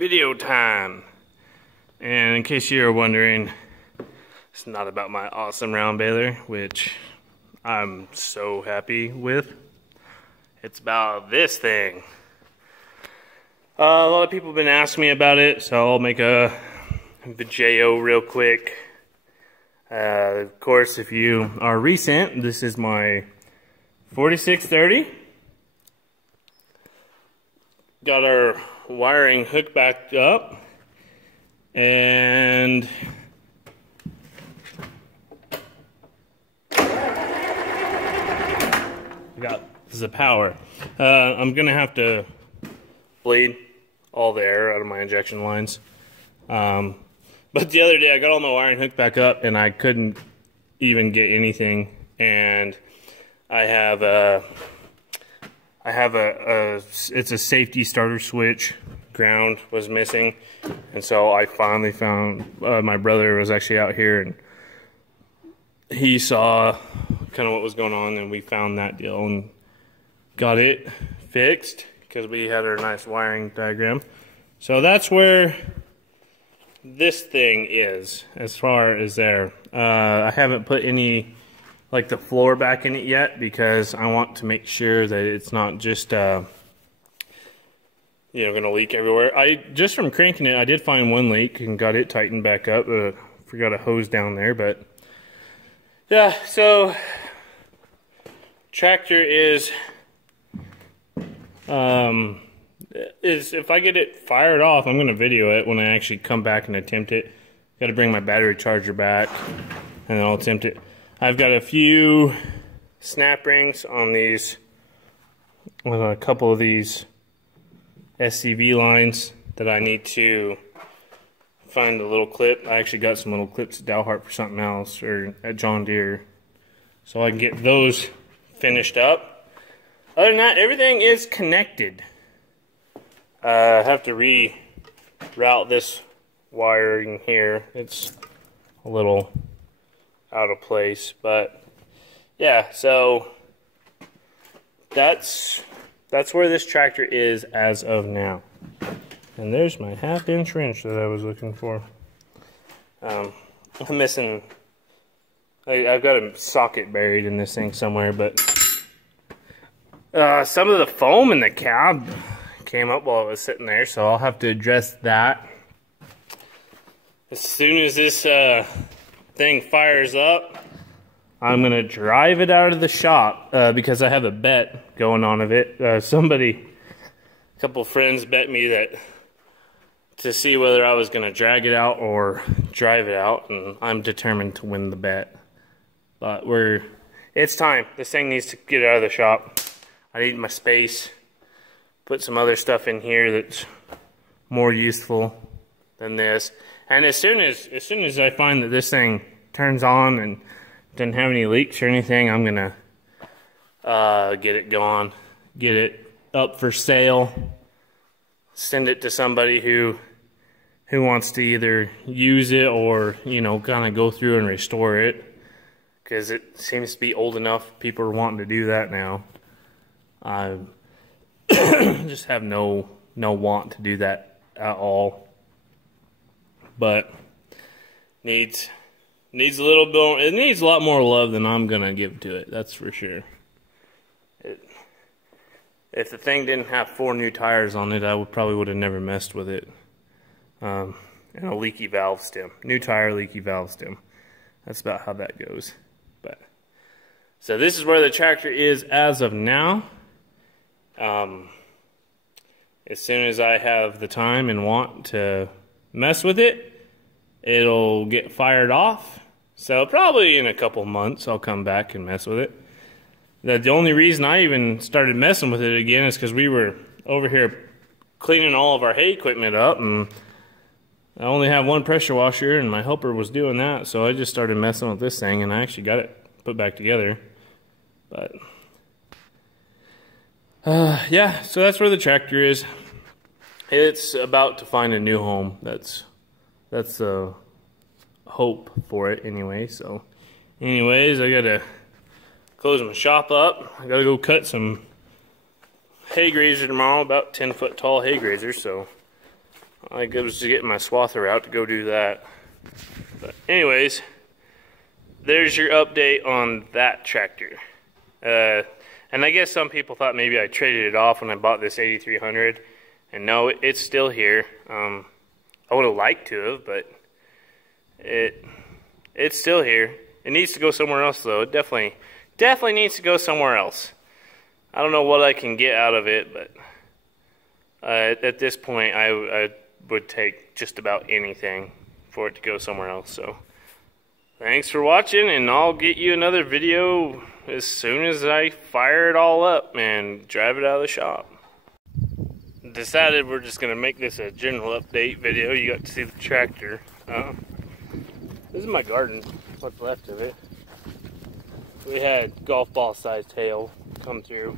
video time. And in case you're wondering, it's not about my awesome round baler, which I'm so happy with. It's about this thing. A lot of people have been asking me about it, so I'll make a video real quick. Of course, if you are recent, this is my 4630. Got our wiring hooked back up, and got the power. I'm gonna have to bleed all the air out of my injection lines. But the other day I got all my wiring hooked back up and I couldn't even get anything. And I have it's a safety starter switch. Ground was missing, and so I finally found. My brother was actually out here and he saw kind of what was going on, and we found that deal and got it fixed because we had our nice wiring diagram. So that's where this thing is as far as there. I haven't put any, like, the floor back in it yet because I want to make sure that it's not just gonna leak everywhere. Just from cranking it, I did find one leak and got it tightened back up. Forgot a hose down there, but yeah. So tractor is if I get it fired off, I'm gonna video it when I actually come back and attempt it. Got to bring my battery charger back, and then I'll attempt it. I've got a few snap rings on these, with a couple of these SCV lines that I need to find a little clip. I actually got some little clips at Dalhart for something else, or at John Deere, so I can get those finished up. Other than that, everything is connected. I have to reroute this wiring here. It's a little out of place, but yeah, so that's where this tractor is as of now. And there's my 1/2-inch wrench that I was looking for. I'm missing, I've got a socket buried in this thing somewhere, but some of the foam in the cab came up while it was sitting there, so I'll have to address that. As soon as this thing fires up, I'm gonna drive it out of the shop because I have a bet going on of it. A couple friends bet me that to see whether I was gonna drag it out or drive it out, and I'm determined to win the bet. But it's time. This thing needs to get out of the shop. I need my space. Put some other stuff in here that's more useful than this. And as soon as I find that this thing turns on and doesn't have any leaks or anything, I'm gonna get it gone, get it up for sale, send it to somebody who wants to either use it or kind of go through and restore it, because it seems to be old enough. People are wanting to do that now. I just have no want to do that at all. But needs a little bit. It needs a lot more love than I'm gonna give to it. That's for sure. If the thing didn't have 4 new tires on it, I probably would have never messed with it. And a leaky valve stem, new tire, leaky valve stem. That's about how that goes. But so this is where the tractor is as of now. As soon as I have the time and want to mess with it, it'll get fired off. So probably in a couple months I'll come back and mess with it. The only reason I even started messing with it again is because we were over here cleaning all of our hay equipment up, and I only have one pressure washer and my helper was doing that, so I just started messing with this thing, and I actually got it put back together. But yeah, so that's where the tractor is. It's about to find a new home. That's the hope for it anyway. So anyways, I gotta close my shop up. I gotta go cut some hay grazer tomorrow, about 10-foot tall hay grazer, so I was just getting my swather out to go do that. But anyways, there's your update on that tractor. And I guess some people thought maybe I traded it off when I bought this 8300. And no, it's still here. I would have liked to have, but it's still here. It needs to go somewhere else, though. It definitely needs to go somewhere else. I don't know what I can get out of it, but at this point, I would take just about anything for it to go somewhere else. So thanks for watching, and I'll get you another video as soon as I fire it all up and drive it out of the shop. Decided we're just gonna make this a general update video. You got to see the tractor. This is my garden, what's left of it. We had golf ball sized hail come through,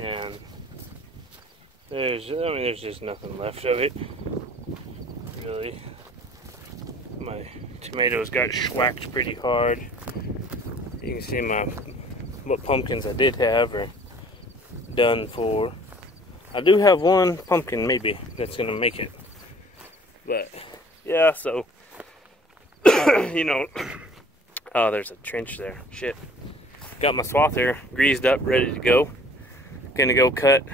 and there's just nothing left of it, really. My tomatoes got schwacked pretty hard. You can see what pumpkins I did have are done for. I do have one pumpkin maybe that's gonna make it, but yeah. So you know, oh, there's a trench there. Shit. Got my swather greased up, ready to go. Gonna go cut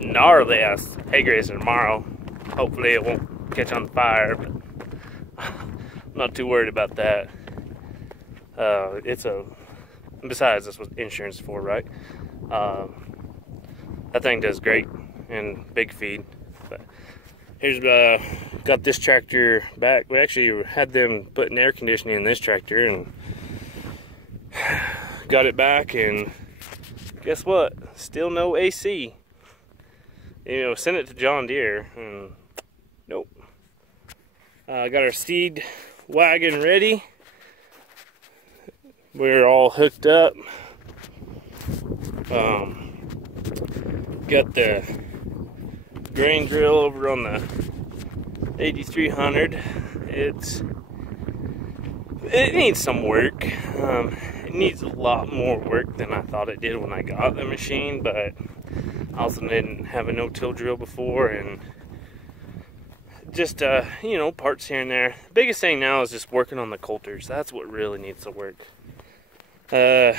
gnarly ass hay grazer tomorrow. Hopefully it won't catch on fire, but I'm not too worried about that. Besides, that's what insurance is for, right? That thing does great in big feed. But here's got this tractor back. We actually had them putting air conditioning in this tractor and got it back, and guess what? Still no AC. You know, sent it to John Deere, and nope. Got our seed wagon ready. We're all hooked up. Got the grain drill over on the 8300. It needs some work. It needs a lot more work than I thought it did when I got the machine, but I also didn't have a no-till drill before, and just you know, parts here and there. The biggest thing now is just working on the coulters. That's what really needs to work. I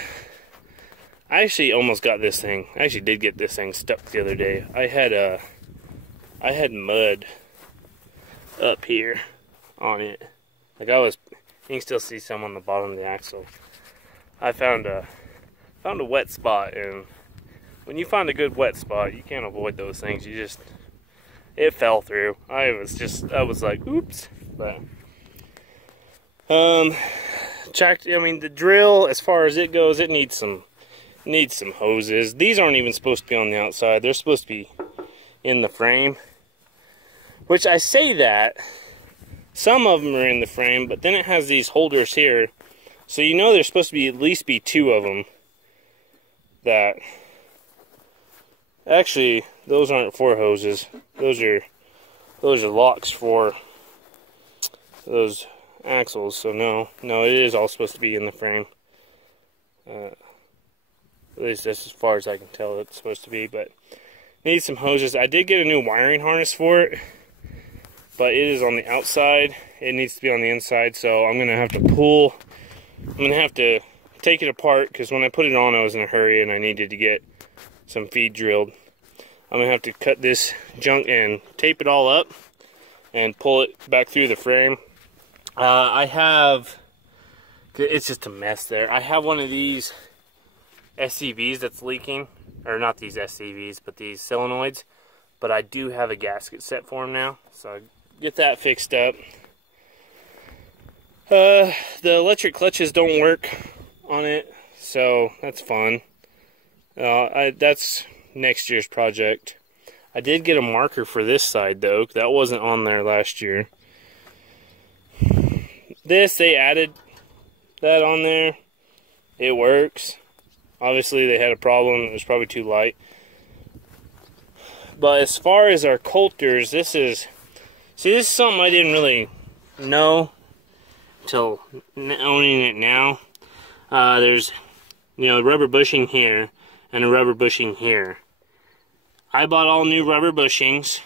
actually almost got this thing. I actually did get this thing stuck the other day. I had mud up here on it. Like you can still see some on the bottom of the axle. I found a wet spot, and when you find a good wet spot, you can't avoid those things. It fell through. I was like, oops. But the drill, as far as it goes, it needs some hoses. These aren't even supposed to be on the outside. They're supposed to be in the frame. Which I say that some of them are in the frame, but then it has these holders here. So you know there's supposed to be at least two of them that actually, those aren't for hoses. Those are locks for those axles. So no, it is all supposed to be in the frame. At least that's as far as I can tell it's supposed to be, but need some hoses. I did get a new wiring harness for it, but it is on the outside. It needs to be on the inside, so I'm gonna have to take it apart, because when I put it on I was in a hurry and I needed to get some feed drilled. I'm gonna have to cut this junk and tape it all up and pull it back through the frame. It's just a mess there. I have one of these SCVs that's leaking, or not these SCVs, but these solenoids, but I do have a gasket set for them now, so I get that fixed up. The electric clutches don't work on it, so that's fun. That's next year's project. I did get a marker for this side though. That wasn't on there last year. They added that on there. It works. Obviously they had a problem. It was probably too light. But as far as our coulters, this is something I didn't really know until owning it now. There's, rubber bushing here and a rubber bushing here. I bought all new rubber bushings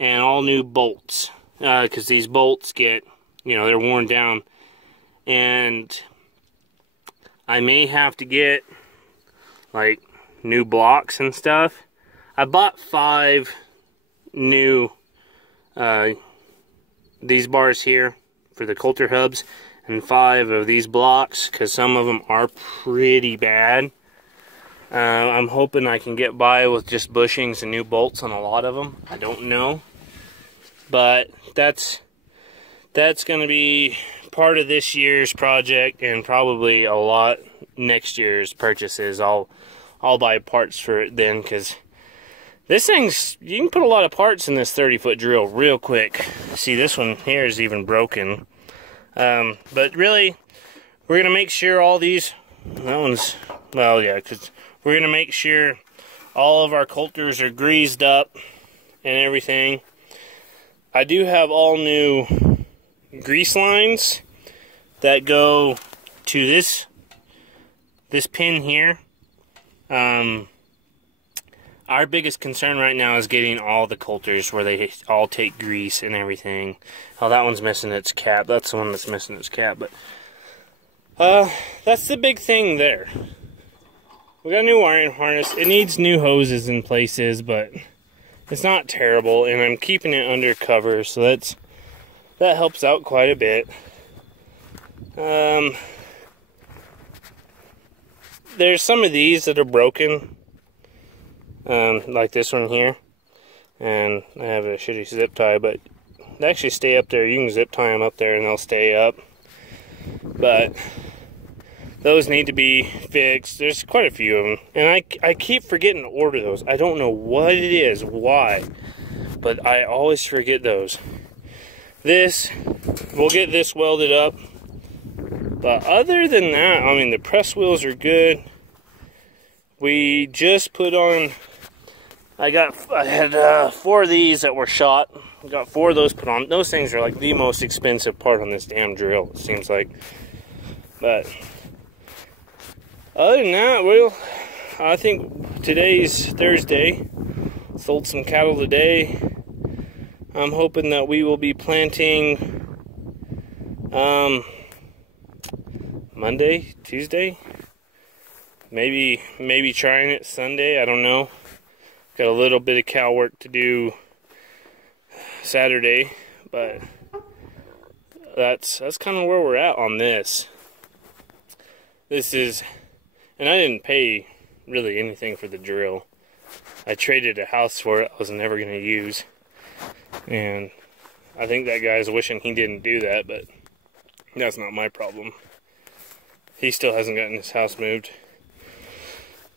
and all new bolts, because these bolts get, they're worn down, and I may have to get like new blocks and stuff. I bought 5 new these bars here for the Coulter hubs, and 5 of these blocks, because some of them are pretty bad. I'm hoping I can get by with just bushings and new bolts on a lot of them. I don't know, but that's going to be part of this year's project, and probably a lot next year's purchases. I'll buy parts for it then, because this thing's, you can put a lot of parts in this 30-foot drill real quick. See, this one here is even broken. But really, we're going to make sure all these, that one's, well, yeah, because we're going to make sure all of our Coulters are greased up and everything. I do have all new grease lines that go to this pin here. Our biggest concern right now is getting all the Coulters where they all take grease and everything. Oh, that one's missing its cap. That's the one that's missing its cap. But that's the big thing there. We got a new wiring harness. It needs new hoses in places, but it's not terrible, and I'm keeping it under cover, so that helps out quite a bit. There's some of these that are broken, like this one here, and I have a shitty zip tie, but they actually stay up there. You can zip tie them up there and they'll stay up, but those need to be fixed. There's quite a few of them, and I keep forgetting to order those. I don't know what it is, why, but I always forget those. We'll get this welded up, but other than that, I mean, the press wheels are good. We just put on, I had 4 of these that were shot. I got 4 of those put on. Those things are like the most expensive part on this damn drill, it seems like. But other than that, well, I think today's Thursday. Sold some cattle today. I'm hoping that we will be planting Monday, Tuesday. Maybe trying it Sunday. I don't know. Got a little bit of cow work to do Saturday, but that's kind of where we're at on this. This is, and I didn't pay really anything for the drill. I traded a house for it I was never going to use, and I think that guy's wishing he didn't do that, but that's not my problem. He still hasn't gotten his house moved.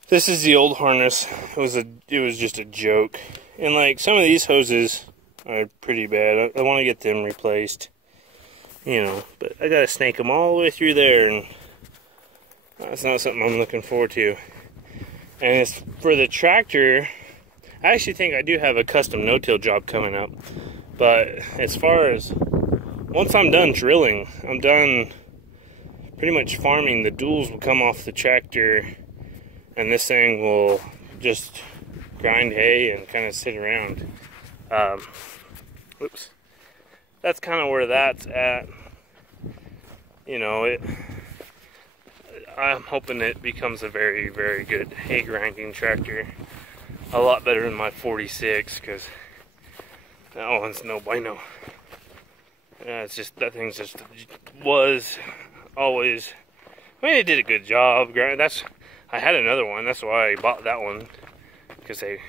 This is the old harness. It was just a joke, and like some of these hoses are pretty bad. I want to get them replaced, but I gotta snake them all the way through there, and that's not something I'm looking forward to. And as for the tractor, I actually think I do have a custom no-till job coming up. But as far as, once I'm done drilling, I'm done pretty much farming, the duals will come off the tractor, and this thing will just grind hay and kind of sit around. Oops. That's kind of where that's at. I'm hoping it becomes a very, very good hay grinding tractor. A lot better than my 46, because that one's no bueno. It's just, that thing just was always, I mean, it did a good job. I had another one, that's why I bought that one, because it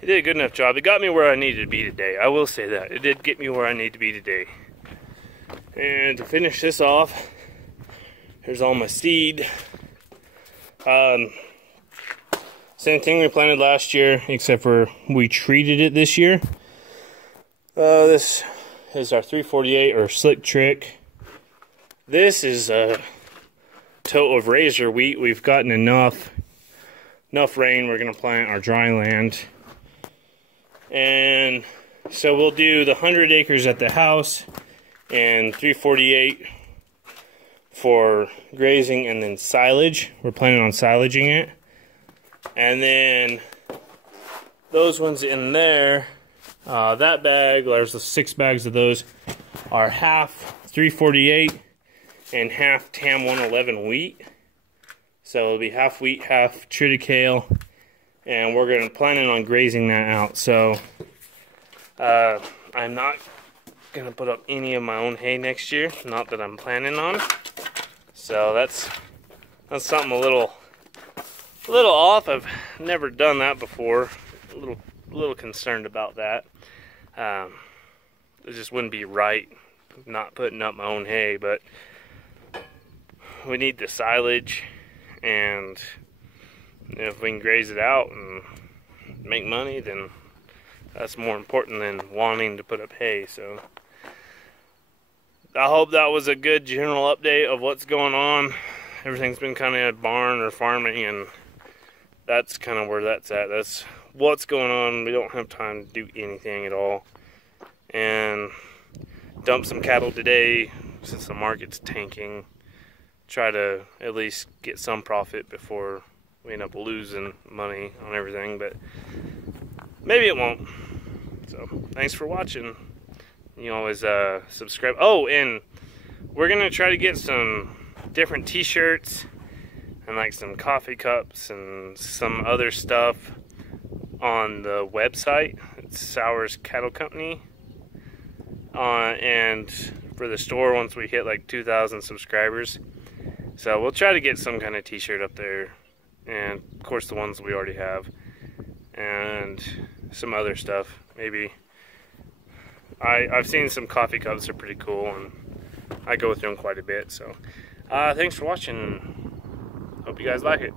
did a good enough job. It got me where I needed to be today. I will say that. It did get me where I need to be today. And to finish this off, here's all my seed. Same thing we planted last year, except for we treated it this year. This is our 348 or Slick Trick. This is a tote of razor wheat. We've gotten enough rain. We're going to plant our dry land. And so we'll do the 100 acres at the house and 348 for grazing, and then silage. We're planning on silaging it. And then those ones in there, that bag, there's the 6 bags of those, are half 348 and half TAM 111 wheat. So it'll be half wheat, half triticale, and we're planning on grazing that out. So I'm not gonna put up any of my own hay next year, not that I'm planning on. So that's something a little off. I've never done that before. A little concerned about that. It just wouldn't be right not putting up my own hay, but we need the silage, and if we can graze it out and make money, then that's more important than wanting to put up hay. So I hope that was a good general update of what's going on. Everything's been kind of barn or farming, and that's kind of where that's at. That's what's going on. We don't have time to do anything at all. And dump some cattle today since the market's tanking. Try to at least get some profit before we end up losing money on everything, but maybe it won't. So thanks for watching. You always subscribe. Oh, and we're gonna try to get some different t-shirts and like some coffee cups and some other stuff on the website. It's Sowers Cattle Company. And for the store, once we hit like 2,000 subscribers. So we'll try to get some kind of t-shirt up there, and of course the ones we already have, and some other stuff. Maybe I've seen some coffee cups that are pretty cool, and I go through them quite a bit. So thanks for watching. Hope you guys like it.